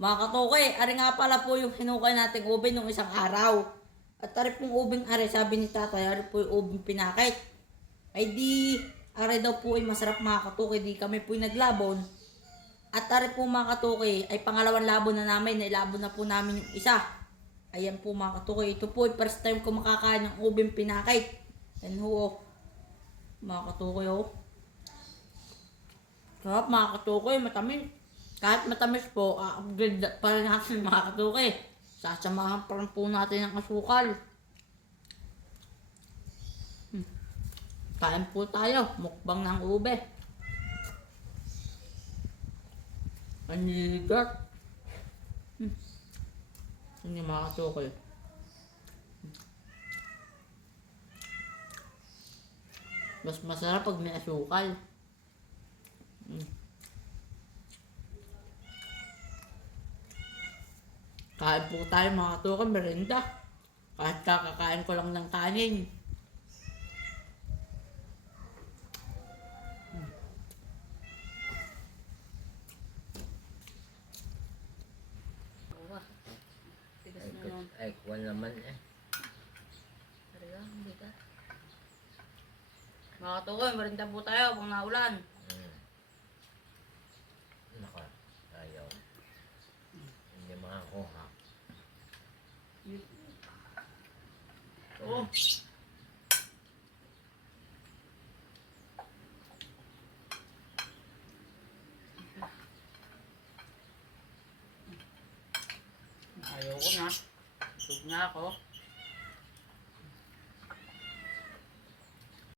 Mga katoke, ari nga pala po yung hinukay nating ube nung isang araw. At ari pong ubing ari, sabi ni tatay, ari po yung ubing pinakit. Ay di, ari daw po ay masarap mga katoke, di kami po naglabon. At ari po mga katoke, ay pangalawang labon na namin, nailabon na po namin yung isa. Ayan po mga katoke, ito po ay first time ko makakain ng ubing pinakit. Yan ho, mga katoke oh. Sarap mga katoke, matamis. Kahit matamis po, upgrade pa rin natin mga katuke. Sasamahan pa rin po natin ng asukal. Kain po tayo, mukbang ng ube. Panigat. Hindi mga katuke. Mas masarap pag may asukal. Kain po tayo mga katukan, merinda. Kahit kakakain ko lang ng kanin. Tigas na yun. Ay, kuwan naman eh. Talaga, hindi ka. Mga katukan, merinda po tayo pag naulan. Naka, ayaw. Hindi makakuha. Oh. Ayaw ko na. Busog na ako.